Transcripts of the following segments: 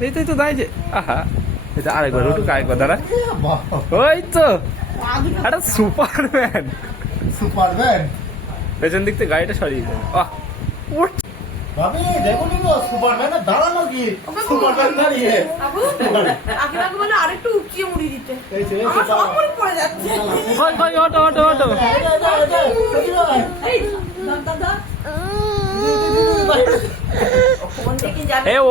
এই তো এই তো দাঁড়িয়ে যে আহা এটা আরেকবার উঠুক আরেকবার দাঁড়া ওই তো একটা সুপারম্যান সুপারম্যান পেছন দিক থেকে গাড়িটা সরিয়ে দেয় আহ উঠ ভাবি দেখো নি তো সুপারম্যান দাঁড়ানো কি সুপারম্যান দাঁড়িয়ে আবু আগে আগে বলে আরেকটু উঁচিয়ে মুড়ি দিতে এই যে, এই যে, আমার সব মুড়ি পড়ে যাচ্ছে কই কই অটো অটো অটো এই যে, এই যে, এই যে, সত্যি নয়। এই দাদা দাদা ফোন থেকে যাবে এ ও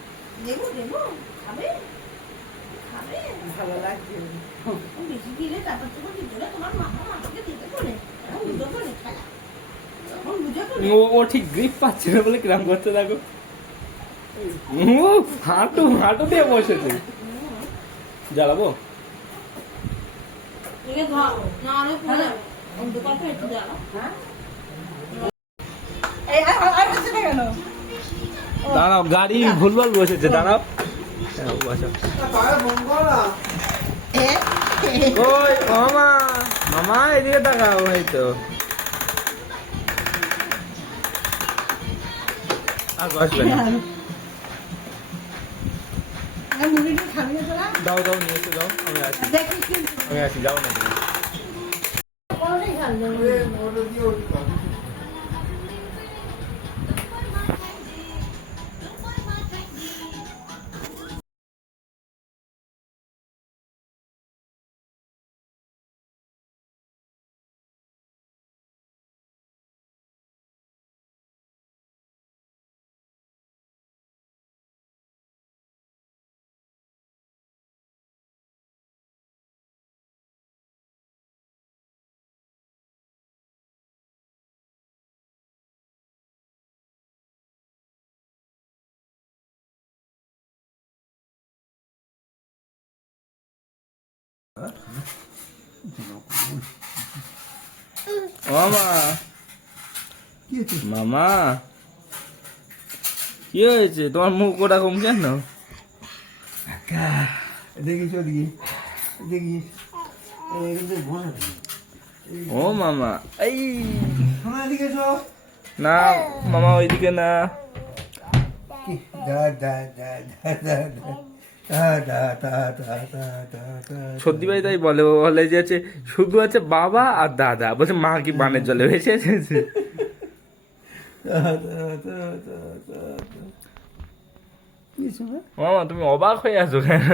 দেবো খাবে? খাবে? ভালো বেশি দিলে তারপর কি তোমার মাথা মাথাকে দিতে বলে। খেলা। ও ঠিক গ্রিপ পাচ্ছে না বলে কিরাম করতে থাকো হাঁটু হাঁটু দিয়ে বসেছে। জ্বালাবো? হ্যাঁ? এই আর আর না কেন? দাঁড়াও গাড়ি ভুলভাল বসেছে দাঁড়াও। ওই মামা মামা এদিকে তাকাও এই তো। আর বসবে না। দাও দাও নিয়ে এসে দাও আমি আসি। দেখি আমি আসি যাও না মামা মামা কি হয়েছে? তোমার মুখ ওরকম কেন? দেখিস ওদিকে দেখিস ও মামা। এই। না মামা ওইদিকে না। da da da da da da সত্যি ভাই তাই বলে বলে যে আছে শুধু আছে বাবা আর দাদা। বলছে মা কি বানের জলে ভেসে এসেছে? মামা তুমি অবাক হয়ে আছো কেন?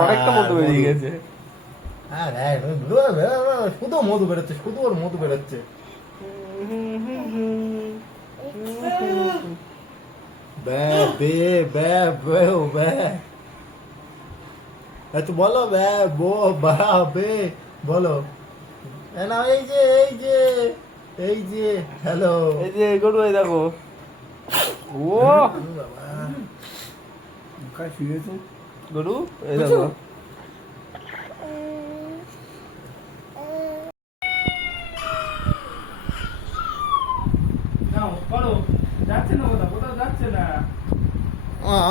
অনেকটা মতো বেরিয়ে গেছে। হ্যাঁ, হ্যাঁ, শুধু মধু বেরোচ্ছে শুধু ওর মধু বেরোচ্ছে। ব্যা বে ব্যা বে ব্যা। এ বলো ব্যা বো বা বে বলো। এ না এই যে এই যে এই যে হ্যালো। এই যে গরু এই দেখো। ও! গরু? এই দেখো। করো। যাচ্ছে না কোথাও, কোথাও যাচ্ছে না।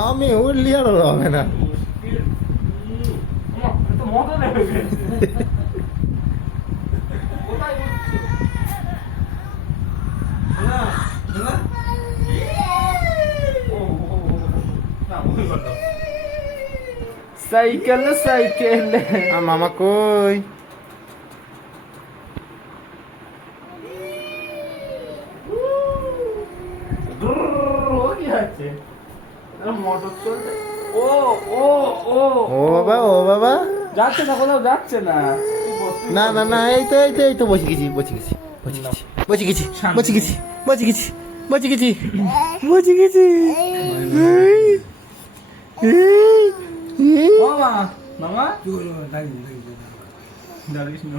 আমি উঠলি আর হবে না। ওমা, এ তো মজা আছে। ও ও ও। ও বাবা ও বাবা। যাচ্ছে না যাচ্ছে না। না না না এই তো এই তো এই তো বসে গেছি বসে গেছি বসে গেছি বসে গেছি বসে গেছি বসে গেছি বসে গেছি মামা মামা। দাঁড়িস না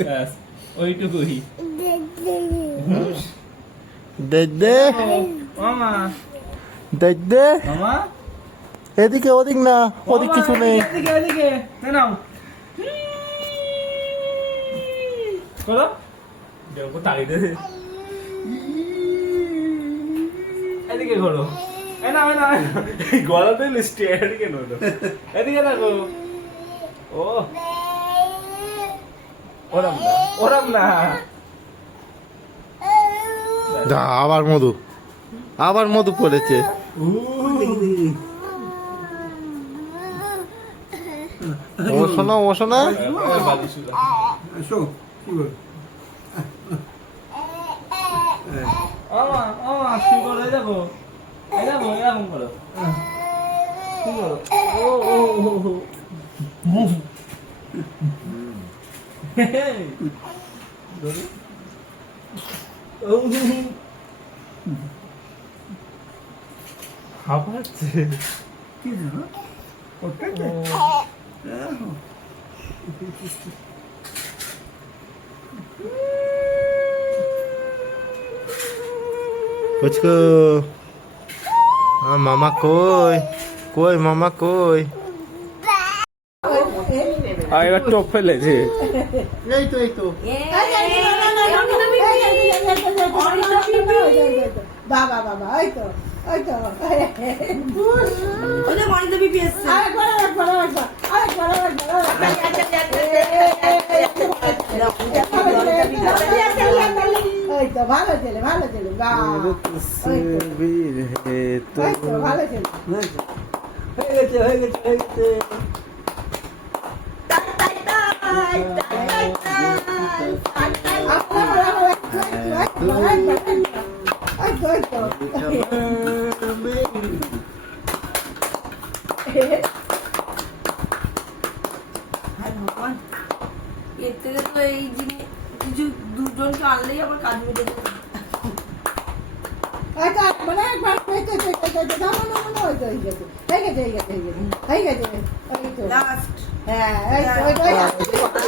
হ্যাঁ। ওইটুকুই। দে দে। মামা। দে দে। মামা? এদিকে ওদিক না ওদিক কিছু নেই। এদিকে এদিকে এ নাও। করো। দেখো তাড়ি দে এদিকে করো। এ না এ না গলা দিল স্টেয়ার এদিকে নো এদিকে দেখো। ও। ওরম না। ওরম না। যা আবার মধু। আবার মধু পড়েছে। ও শোনা ও শোনা। বালি শুলা আমা আমা শুরু করো এই দেখো এই দেখো এরকম করো শুরু করো ও ও ও ও হেই। ধরো। ও হাঁপাচ্ছে ও। পুচকু আ, মামা কই কই মামা কই আর এবার টপ ফেলেছে এই তো এই তো বাবা বাবা ওই তো ওই তো ওদের বাড়িতে বিপি এসছে আরেকবার আরেকবার আরেকবার আরেকবার আরেকবার ওই তো ভালো ছেলে ভালো ছেলে তো ভালো ছেলে হয়ে গেছে হয়ে গেছে হয়ে গেছে। ভগবান এর থেকে তো এই জিনিস কিছু দুজনকে আনলেই আমার কাজ মিটে যাবে লাস্ট ওখানে দিতে গিয়েছো তোমরা যে চিৎকার করো তো এই দেখো এই যে এই দেখো আবার আবার আবার আবার আবার আবার হাততালি হাততালি আবার হাততালি হাততালি এই যে, এই যে, এই যে, দাও। আমি তো বিন্দু না, না, না, না, না, না, না, না। আহ, এই ঠিক আছে, ঠিক আছে,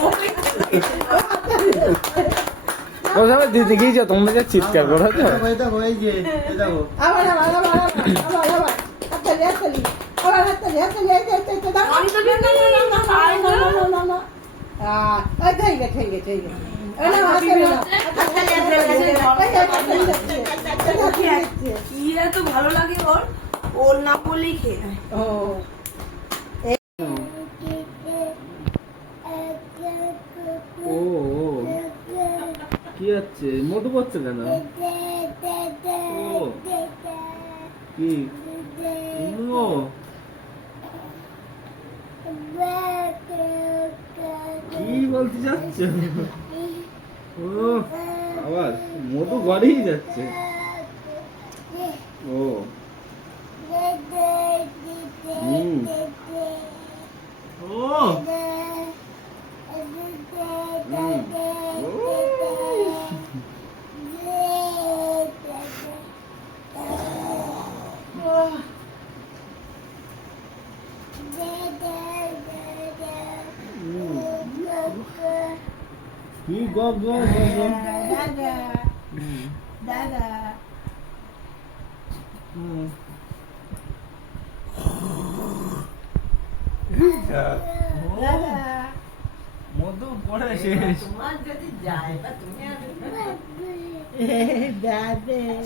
ঠিক আছে। এই নাও, হাততালি হাততালি, হাততালি, হাততালি। এই যে, হাততালি দিচ্ছি। এই যে, হাততালি দিচ্ছি। কি এত ভালো লাগে ওর ওর না বললেই খেয়ে ও কি হচ্ছে মোটু পড়ছে কেন? কি? কি বলতে যাচ্ছ ও, আবার মোটু ঘরেই যাচ্ছে। ও। হুম। ও। কি গপ গপ গপ গপ দাদা, দাদা। হুম দাদা। মধু পড়ে শেষ।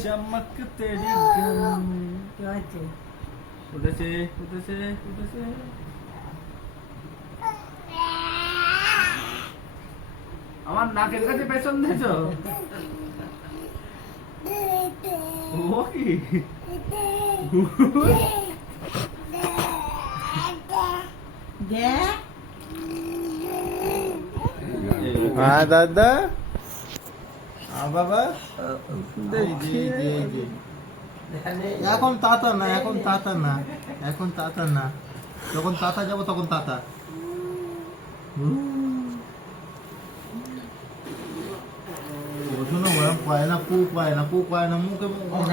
চমক তেরি গম উঠেছে উঠেছে উঠেছে আমার নাকের কাছে পেছন দিয়েছ ও কি? হ্যাঁ দাদা? আ বাবা। এখন তাতা না এখন তাতা না এখন তাতা না। যখন তাতা যাব তখন তাতা। ও শোনো ওরম পায় না পু পায় না পু পায় না মুখে মুখ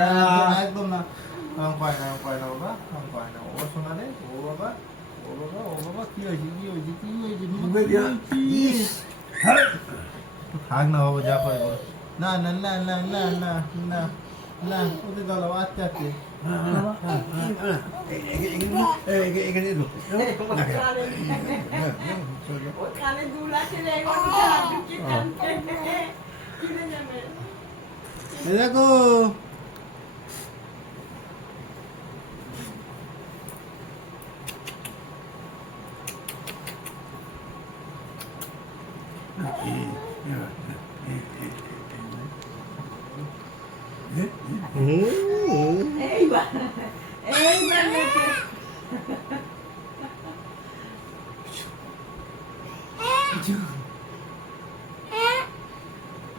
একদম না পায় না পায় না বাবা পায় না। ও শোনা রে ও বাবা ও বাবা ও কি হয়েছে কি হয়েছে কি হয়েছে? মুখে থাক না বাবা যা করে করো। না না না না না না না না ওদের দাদা আস্তে আস্তে। এখানে কানে 되라고 음. 에이 봐 에이 봐 이렇게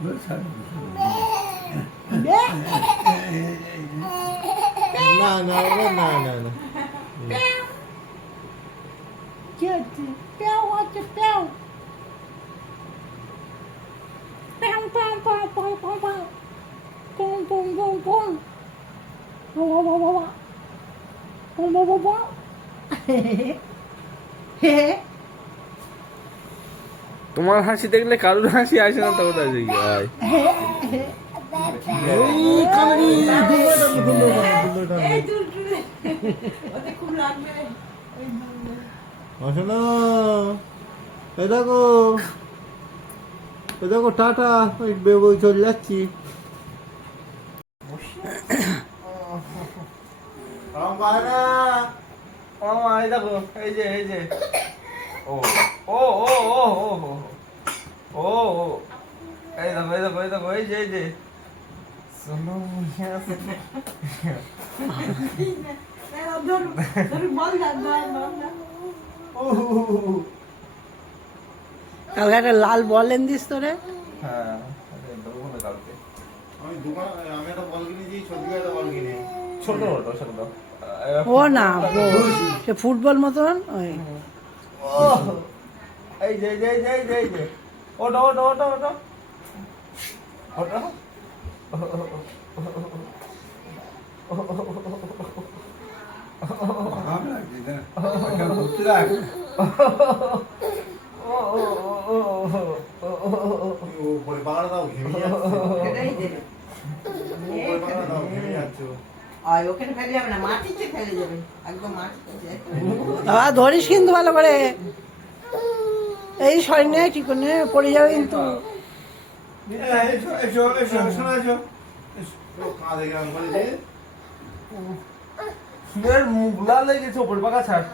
왜 사는 거야? না না না না না না Kids, bell wants a bell. Bang, bang, bang, bang, bang, bang. Boom, boom, boom, boom. Wah, wah, wah, wah, wah. Boom, boom, boom, boom. তোমার হাসি দেখলে কারোর হাসি আসে না তো ওটা এই দেখো টাটা ওই বেবো চলে যাচ্ছি দেখো এই যে এই যে ও ও ও ও ও ও ও এই দেখো এই দেখো এই দেখো এই যে এই যে কালকে একটা লাল বল এনে দিস তোরে? হ্যাঁ কালকে। আমি দোকান আমি একটা বল কিনেছি সত্যি একটা বল কিনে। ছোট ওটা ছোট ও না ও সে ফুটবল মতন? ওই। এই যে এই যে এই যে যে যে। ওটা ওটা ওটা ওটা। ওটা। ধরিস কিন্তু ভালো করে। এই সরি নে ঠিক পড়ে যাবে কিন্তু। এসো এসো এসো শোনা এসো কাঁধে গ্রাম মুগলা লেগেছে ওপর পাকা ছাড়